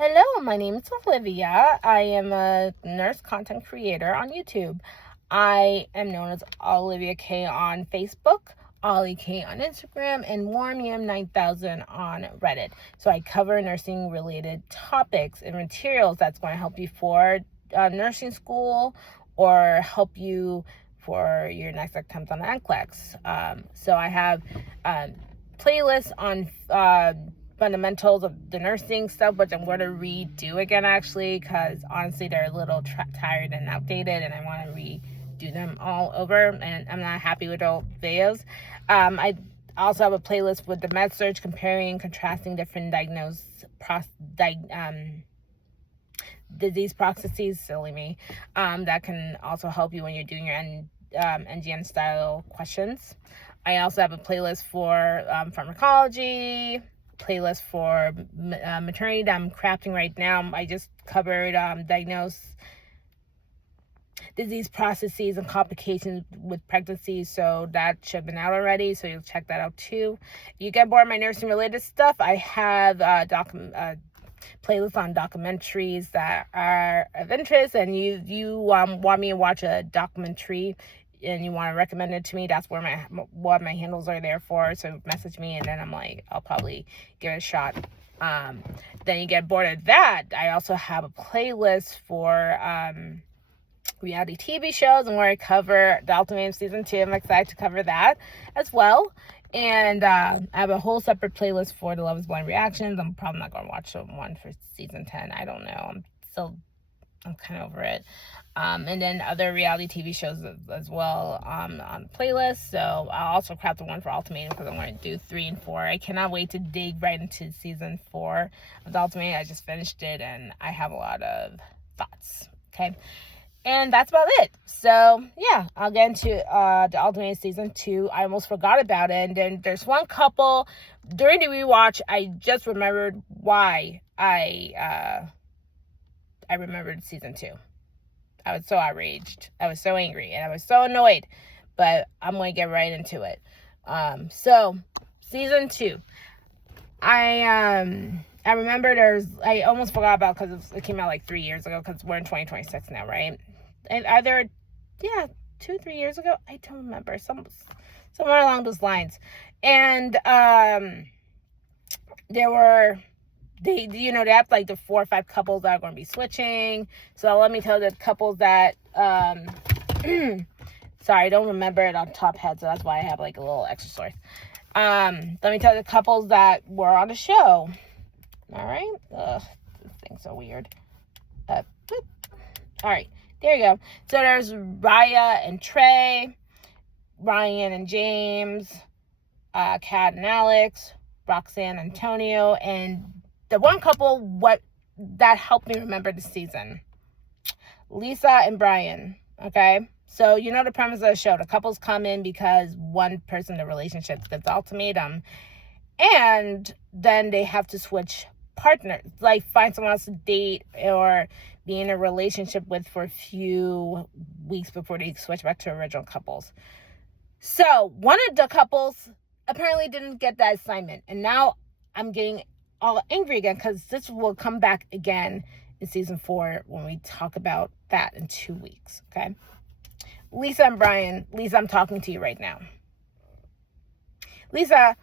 Hello, my name is Olivia. I am a nurse content creator on YouTube. I am known as Olivia K on Facebook, Ollie K on Instagram, and Warmium9000 on Reddit. So I cover nursing related topics and materials that's going to help you for nursing school or help you for your next attempt on NCLEX. So I have playlists on fundamentals of the nursing stuff, which I'm going to redo again, actually, because honestly they're a little tired and outdated, and I want to redo them all over, and I'm not happy with all videos. I also have a playlist with the med search, comparing and contrasting different disease processes, silly me, that can also help you when you're doing your NGN style questions. I also have a playlist for pharmacology, playlist for maternity that I'm crafting right now. I just covered diagnose disease processes and complications with pregnancy, so that should have been out already, so you'll check that out too. You get bored of my nursing related stuff, I have playlists on documentaries that are of interest, and you want me to watch a documentary and you want to recommend it to me, that's where my handles are there for. So message me, and then I'm like, I'll probably give it a shot. Then you get bored of that, I also have a playlist for reality TV shows, and where I cover the Ultimatum season 2. I'm excited to cover that as well. And I have a whole separate playlist for the Love is Blind reactions. I'm probably not going to watch one for season 10. I don't know. I'm kind of over it. And then other reality TV shows as well on the playlist. So I'll also craft the one for Ultimatum, because I'm going to do 3 and 4. I cannot wait to dig right into season 4 of the Ultimatum. I just finished it, and I have a lot of thoughts. Okay. And that's about it. So, yeah, I'll get into the Ultimatum season 2. I almost forgot about it. And then there's one couple, during the rewatch, I just remembered why I remembered season 2. I was so outraged. I was so angry, and I was so annoyed. But I'm going to get right into it. So, season 2. I remember I almost forgot about, because it came out like 3 years ago, because we're in 2026 now, right? And either, 2-3 years ago, I don't remember, somewhere along those lines. And they have like the 4 or 5 couples that are going to be switching. So let me tell the couples that sorry, I don't remember it on top head, so that's why I have like a little extra source. Let me tell the couples that were on the show. All right. Ugh, this thing's so weird. All right, there you go. So there's Raya and Trey, Ryan and James, Kat and Alex, Roxanne and Antonio, and the one couple that helped me remember the season, Lisa and Brian. Okay, so you know the premise of the show. The couples come in because one person in the relationship gets ultimatum, and then they have to switch partners, like find someone else to date or be in a relationship with for a few weeks before they switch back to original couples. So one of the couples apparently didn't get that assignment, and now I'm getting all angry again, because this will come back again in season 4 when we talk about that in 2 weeks. Okay, Lisa and Brian. Lisa, I'm talking to you right now. Lisa,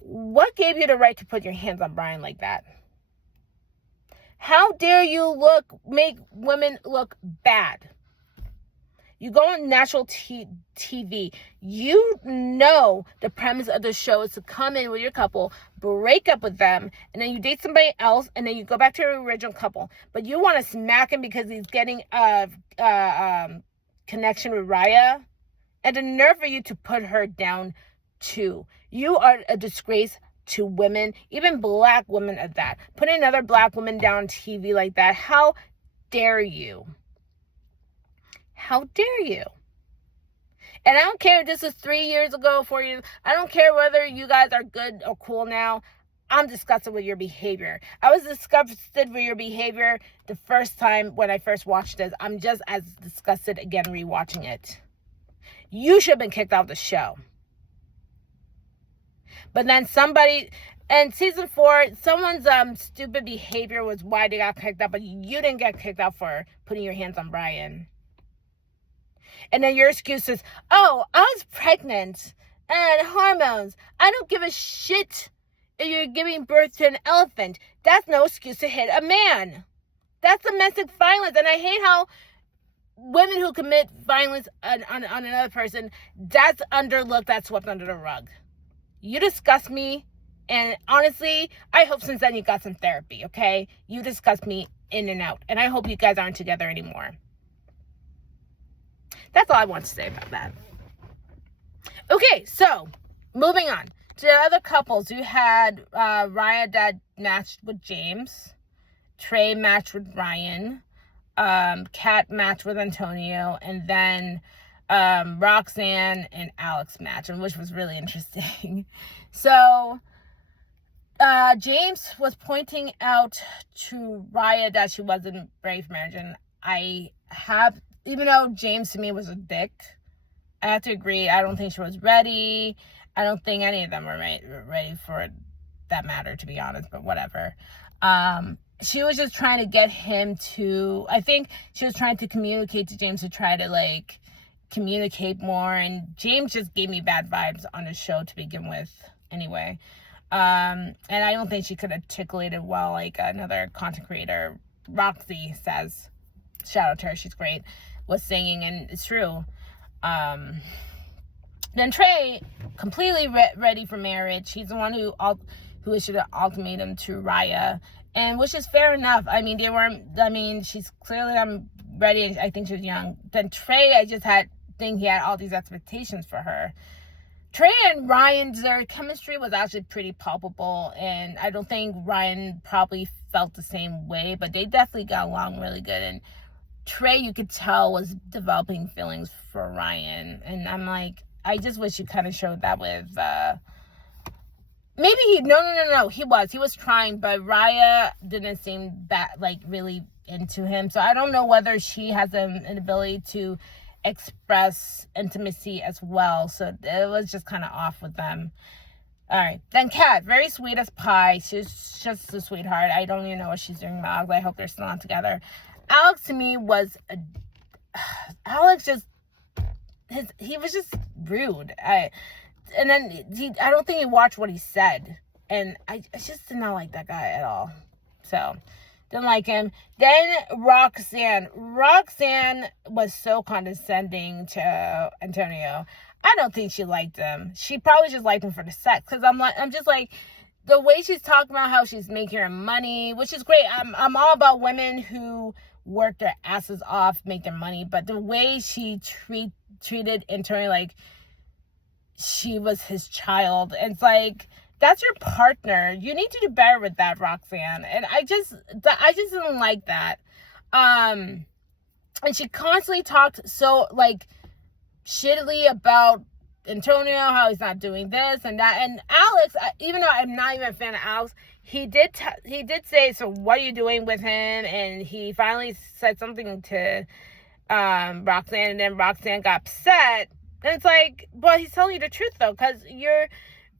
what gave you the right to put your hands on Brian like that? How dare you make women look bad? You go on national TV. You know the premise of the show is to come in with your couple, break up with them, and then you date somebody else, and then you go back to your original couple. But you want to smack him because he's getting a connection with Raya? And the nerve for you to put her down too. You are a disgrace to women, even black women at that. Putting another black woman down on TV like that. How dare you? How dare you? And I don't care if this was 3 years ago, 4 years. I don't care whether you guys are good or cool now. I'm disgusted with your behavior. I was disgusted with your behavior the first time when I first watched this. I'm just as disgusted again rewatching it. You should have been kicked out of the show. But then somebody, And season 4, someone's stupid behavior was why they got kicked out, but you didn't get kicked out for putting your hands on Brian. And then your excuse is, oh, I was pregnant and hormones. I don't give a shit if you're giving birth to an elephant. That's no excuse to hit a man. That's domestic violence. And I hate how women who commit violence on another person, that's underlooked, that's swept under the rug. You disgust me. And honestly, I hope since then you got some therapy, okay? You disgust me in and out. And I hope you guys aren't together anymore. That's all I want to say about that. Okay, so moving on to the other couples. You had Raya that matched with James. Trey matched with Ryan. Kat matched with Antonio. And then Roxanne and Alex matched, which was really interesting. So James was pointing out to Raya that she wasn't ready for marriage. And even though James to me was a dick, I have to agree. I don't think she was ready. I don't think any of them were ready for that matter, to be honest, but whatever. She was just trying to get him to, I think she was trying to communicate to James to try to, like, communicate more. And James just gave me bad vibes on the show to begin with anyway. And I don't think she could articulate it well like another content creator, Roxy, says. Shout out to her, she's great, was singing, and it's true. Then Trey, completely ready for marriage. He's the one who issued an ultimatum to Raya, and which is fair enough. I mean, she's clearly not ready, and I think she's young. Then Trey, I just think he had all these expectations for her. Trey and Ryan's, their chemistry was actually pretty palpable, and I don't think Ryan probably felt the same way, but they definitely got along really good. And Trey, you could tell, was developing feelings for Ryan, and I'm like, I just wish you kind of showed that with, maybe no, he was trying, but Raya didn't seem that, like, really into him, so I don't know whether she has an ability to express intimacy as well, so it was just kind of off with them. All right, then Kat, very sweet as pie. She's just a sweetheart. I don't even know what she's doing with Alex. I hope they're still not together. Alex to me was he was just rude. I don't think he watched what he said, and I just did not like that guy at all. So didn't like him. Then Roxanne was so condescending to Antonio. I don't think she liked him. She probably just liked him for the sex, because I'm just like, the way she's talking about how she's making her money, which is great. I'm all about women who work their asses off, make their money, but the way she treated Antonio like she was his child, and it's like, that's your partner. You need to do better with that, Roxanne. And I just didn't like that. And she constantly talked so, like, shittily about Antonio, how he's not doing this and that. And Alex, even though I'm not even a fan of Alex, he did say, so what are you doing with him? And he finally said something to Roxanne, and then Roxanne got upset. And it's like, well, he's telling you the truth, though, because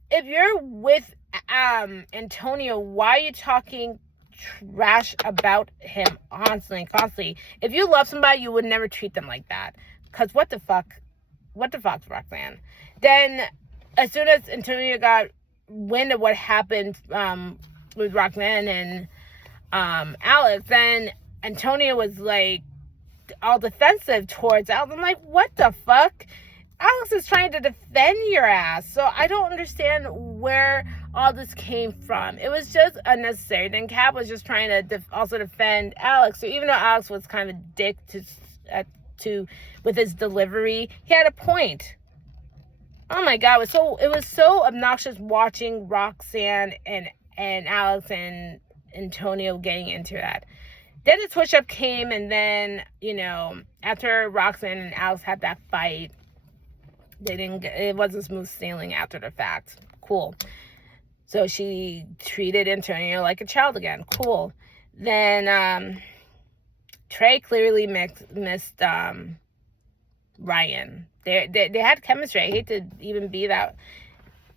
if you're with Antonio, why are you talking trash about him constantly? If you love somebody, you would never treat them like that. Because what the fuck, Roxanne? Then, as soon as Antonio got wind of what happened with Roxanne and Alex, then Antonio was like all defensive towards Alex. I'm like, what the fuck? Alex is trying to defend your ass. So I don't understand where all this came from. It was just unnecessary. Then Kat was just trying to also defend Alex. So even though Alex was kind of a dick to with his delivery, he had a point. Oh my God, it was so obnoxious watching Roxanne and Alex and Antonio getting into that. Then the switch up came, and then, after Roxanne and Alex had that fight, it wasn't smooth sailing after the fact. Cool. So she treated Antonio like a child again. Cool. Then Trey clearly missed Ryan. They had chemistry. I hate to even be that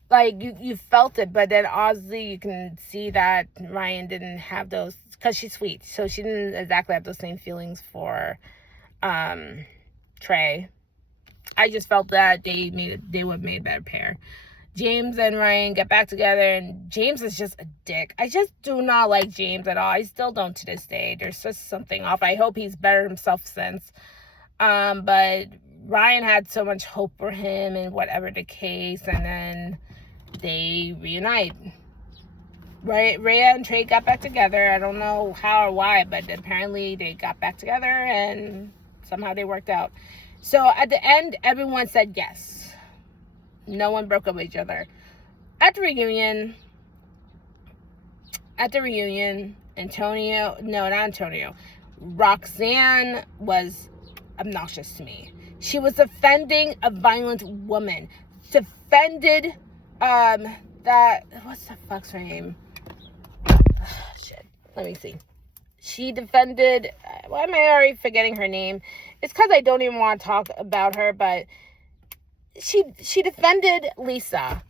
like you felt it, but then obviously you can see that Ryan didn't have those, because she's sweet, so she didn't exactly have those same feelings for Trey. I just felt that they would have made a better pair. James and Ryan get back together, and James is just a dick. I just do not like James at all. I still don't to this day. There's just something off. I hope he's better himself since. But Ryan had so much hope for him and whatever the case, and then they reunite. Rhea and Trey got back together. I don't know how or why, but apparently they got back together and somehow they worked out. So at the end, everyone said yes. No one broke up with each other. At the reunion, Roxanne was obnoxious to me. She was defending a violent woman. Defended, what's the fuck's her name? Shit. Let me see. She defended, why am I already forgetting her name? It's because I don't even want to talk about her, but she defended Lisa.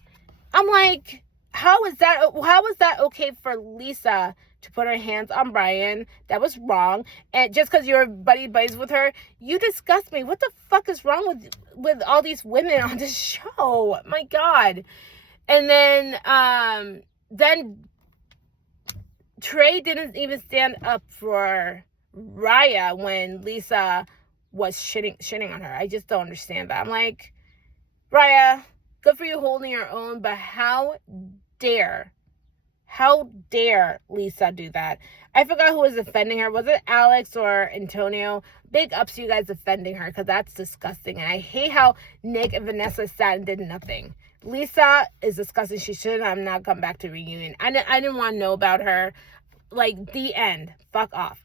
I'm like, how is that okay for Lisa to put her hands on Brian? That was wrong. And just because you're buddies with her, you disgust me. What the fuck is wrong with all these women on this show? My God. And then Trey didn't even stand up for Raya when Lisa was shitting on her. I just don't understand that. I'm like, Raya, good for you holding your own, but how dare Lisa do that? I forgot who was defending her. Was it Alex or Antonio? Big ups to you guys defending her, because that's disgusting. And I hate how Nick and Vanessa sat and did nothing. Lisa is disgusting. She should have not come back to reunion. I didn't want to know about her. Like, the end. Fuck off.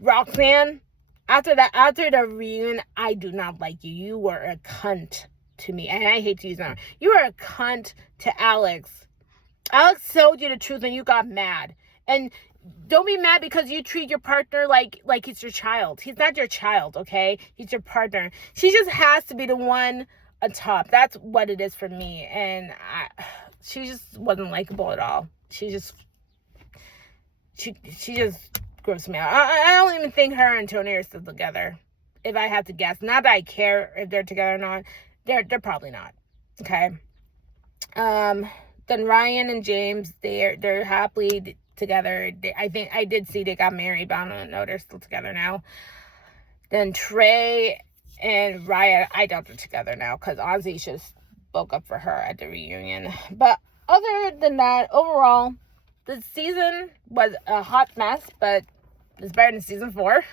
Roxanne, after the reunion, I do not like you. You were a cunt to me. And I hate to use that. You were a cunt to Alex. Alex told you the truth and you got mad. And don't be mad because you treat your partner like he's your child. He's not your child, okay? He's your partner. She just has to be the one on top. That's what it is for me. And she just wasn't likable at all. She just grossed me out. I don't even think her and Tony are still together, if I had to guess. Not that I care if they're together or not. They're probably not. Okay. Then Ryan and James, they're happily together. I think I did see they got married, but I don't know, they're still together now. Then Trey and Raya, I doubt they're together now, because Ozzy just spoke up for her at the reunion. But other than that, overall, the season was a hot mess, but it's better than season 4.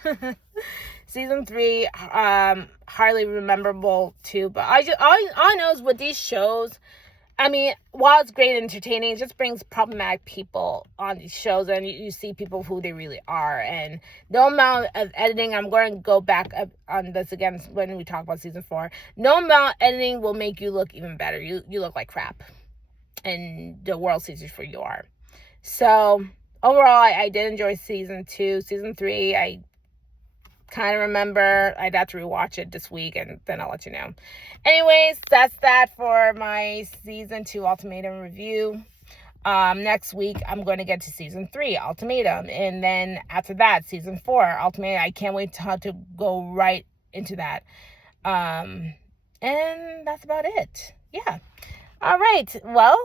Season 3, hardly memorable too. But all I know is with these shows, I mean, while it's great and entertaining, it just brings problematic people on these shows, and you see people who they really are. And no amount of editing, I'm going to go back up on this again when we talk about season 4. No amount of editing will make you look even better. You look like crap, and the world sees you for you are. So overall, I did enjoy season 2. Season 3, I kind of remember. I'd have to rewatch it this week, and then I'll let you know. Anyways, that's that for my season 2 Ultimatum review. Next week, I'm going to get to season 3 Ultimatum, and then after that, season 4 Ultimatum. I can't wait to go right into that. And that's about it. Yeah. All right. Well,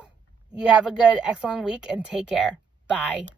you have a good, excellent week, and take care. Bye.